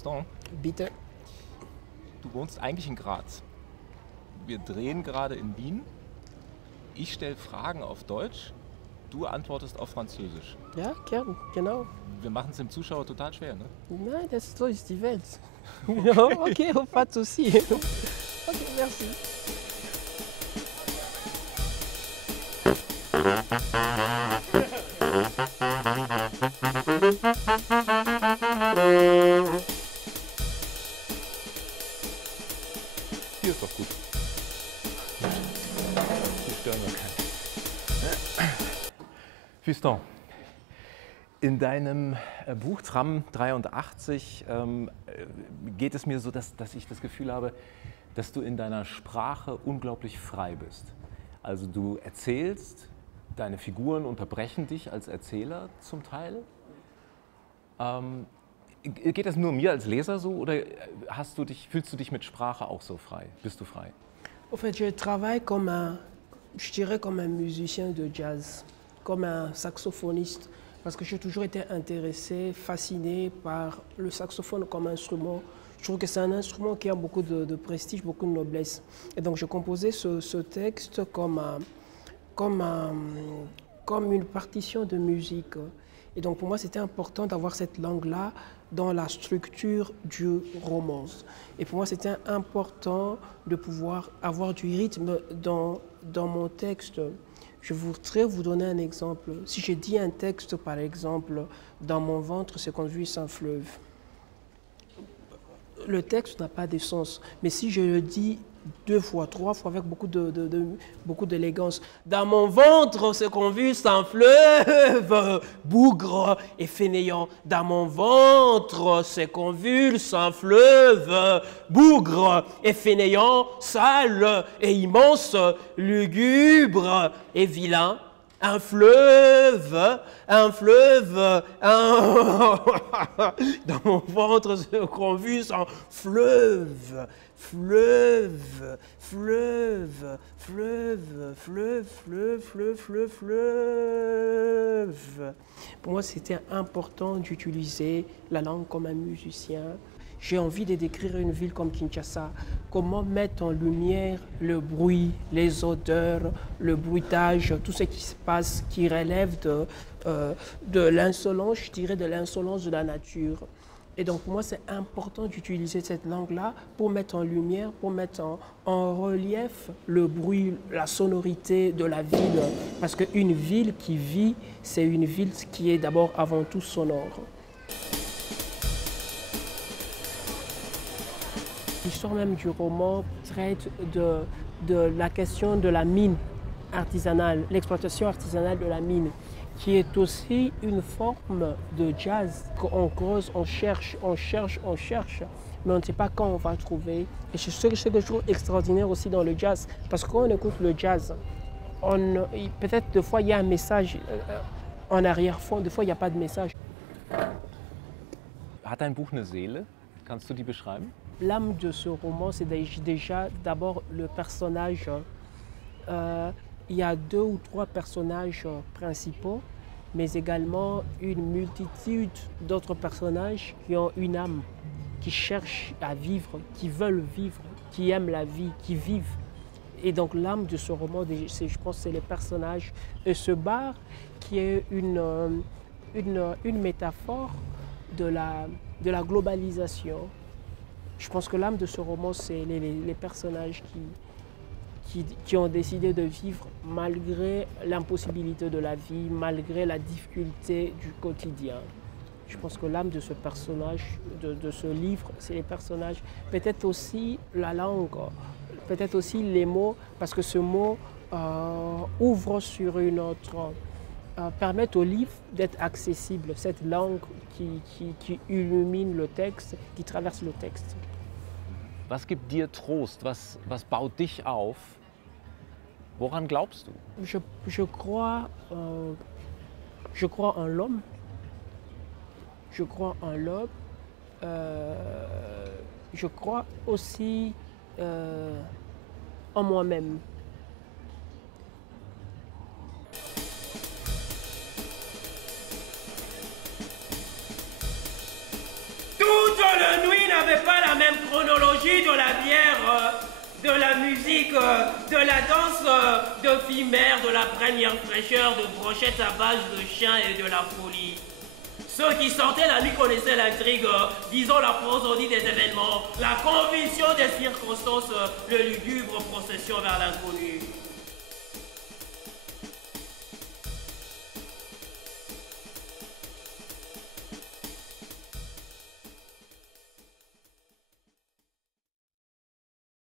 Fiston, Bitte. du wohnst eigentlich in Graz. Wir drehen gerade in Wien. Ich stelle Fragen auf Deutsch, du antwortest auf Französisch. Ja, gern, genau. Wir machen es dem Zuschauer total schwer, ne? Nein, so ist die Welt. Ja, okay, pas de souci. Ok, merci. Hier ist doch gut. Hier stören wir keinen. Fiston, in deinem Buch Tram 83 geht es mir so, dass ich das Gefühl habe, dass du in deiner Sprache unglaublich frei bist. Also du erzählst, deine Figuren unterbrechen dich als Erzähler zum Teil. Geht das nur mir als Leser so oder fühlst du dich mit Sprache auch so frei? Bist du frei? En fait, je travaille je dirais comme un musicien de jazz, comme un saxophoniste, parce que j'ai toujours été intéressé, fasciné par le saxophone comme instrument. Je trouve que c'est un instrument qui a beaucoup de prestige, beaucoup de noblesse. Et donc, je composais ce texte comme une partition de musique. Et donc, pour moi, c'était important d'avoir cette langue-là dans la structure du roman. Et pour moi, c'était important de pouvoir avoir du rythme dans mon texte. Je voudrais vous donner un exemple. Si je dis un texte, par exemple, dans mon ventre, c'est conduit un fleuve. Le texte n'a pas de sens. Mais si je le dis 2 fois, 3 fois avec beaucoup d'élégance. Dans mon ventre se convulse un fleuve, bougre et fainéant. Dans mon ventre se convulse un fleuve, bougre et fainéant, sale et immense, lugubre et vilain. Un fleuve, dans mon ventre se convulse un fleuve. Fleuve. Pour moi, c'était important d'utiliser la langue comme un musicien. J'ai envie de décrire une ville comme Kinshasa. Comment mettre en lumière le bruit, les odeurs, le bruitage, tout ce qui se passe, qui relève de l'insolence, je dirais de l'insolence de la nature. Et donc pour moi, c'est important d'utiliser cette langue-là pour mettre en lumière, pour mettre en relief le bruit, la sonorité de la ville. Parce qu'une ville qui vit, c'est une ville qui est d'abord avant tout sonore. L'histoire même du roman traite de la question de la mine artisanale, l'exploitation artisanale de la mine, qui est aussi une forme de jazz qu'on creuse, on cherche, mais on ne sait pas quand on va trouver. Et c'est ce que je trouve extraordinaire aussi dans le jazz, parce que quand on écoute le jazz, peut-être des fois il y a un message en arrière-fond, des fois il n'y a pas de message. Hat dein Buch eine Seele? Kannst du die beschreiben? L'âme de ce roman, c'est déjà d'abord le personnage. Il y a 2 ou 3 personnages principaux, mais également une multitude d'autres personnages qui ont une âme, qui cherchent à vivre, qui veulent vivre, qui aiment la vie, qui vivent. Et donc l'âme de ce roman, je pense, c'est les personnages. Et ce bar qui est une métaphore de la globalisation. Je pense que l'âme de ce roman, c'est les personnages qui ont décidé de vivre malgré l'impossibilité de la vie, malgré la difficulté du quotidien. Je pense que l'âme de ce personnage, de ce livre, c'est les personnages. Peut-être aussi la langue, peut-être aussi les mots, parce que ce mot ouvre sur une autre, permet au livre d'être accessible, cette langue qui illumine le texte, qui traverse le texte. Was gibt dir Trost? Was baut dich auf? Woran glaubst du? Je crois en l'homme. Je crois en l'homme. Je crois aussi en moi-même. Toute la nuit chronologie de la bière, de la musique, de la danse, de filles mères, de la première fraîcheur, de brochettes à base de chien et de la folie. Ceux qui sortaient la nuit connaissaient l'intrigue, disons la prosodie des événements, la convulsion des circonstances, le lugubre procession vers l'inconnu.